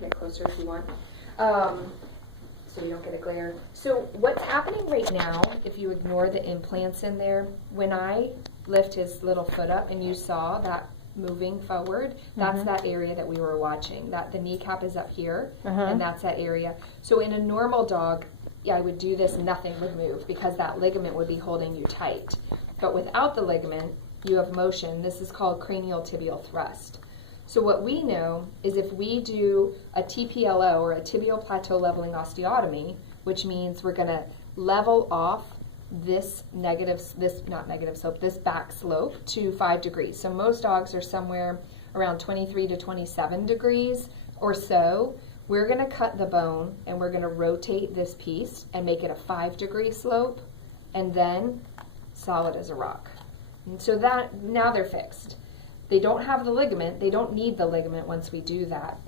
Get closer if you want, so you don't get a glare. So what's happening right now, if you ignore the implants in there, when I lift his little foot up and you saw that moving forward, that's that area that we were watching. That the kneecap is up here, and that's that area. So in a normal dog, I would do this, nothing would move because that ligament would be holding you tight. But without the ligament, you have motion. This is called cranial tibial thrust. So what we know is if we do a TPLO, or a tibial plateau leveling osteotomy, which means we're going to level off this this back slope to 5 degrees. So most dogs are somewhere around 23 to 27 degrees or so. We're going to cut the bone and we're going to rotate this piece and make it a 5-degree slope, and then solid as a rock. And so that, now they're fixed. They don't have the ligament. They don't need the ligament once we do that.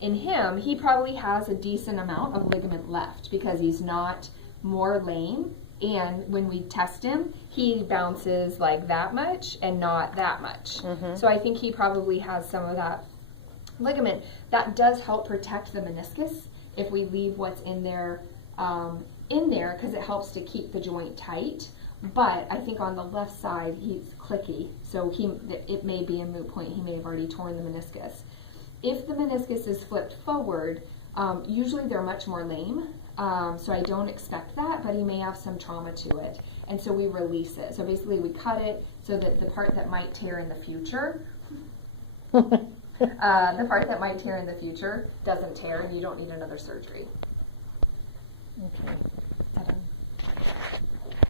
In him, he probably has a decent amount of ligament left because he's not more lame. And when we test him, he bounces like that much and not that much. So I think he probably has some of that ligament. That does help protect the meniscus if we leave what's in there because it helps to keep the joint tight. But I think on the left side, he's clicky, so it may be a moot point. He may have already torn the meniscus. If the meniscus is flipped forward, usually they're much more lame, so I don't expect that, but he may have some trauma to it. And so we release it. So basically we cut it so that the part that might tear in the future, doesn't tear and you don't need another surgery. Okay.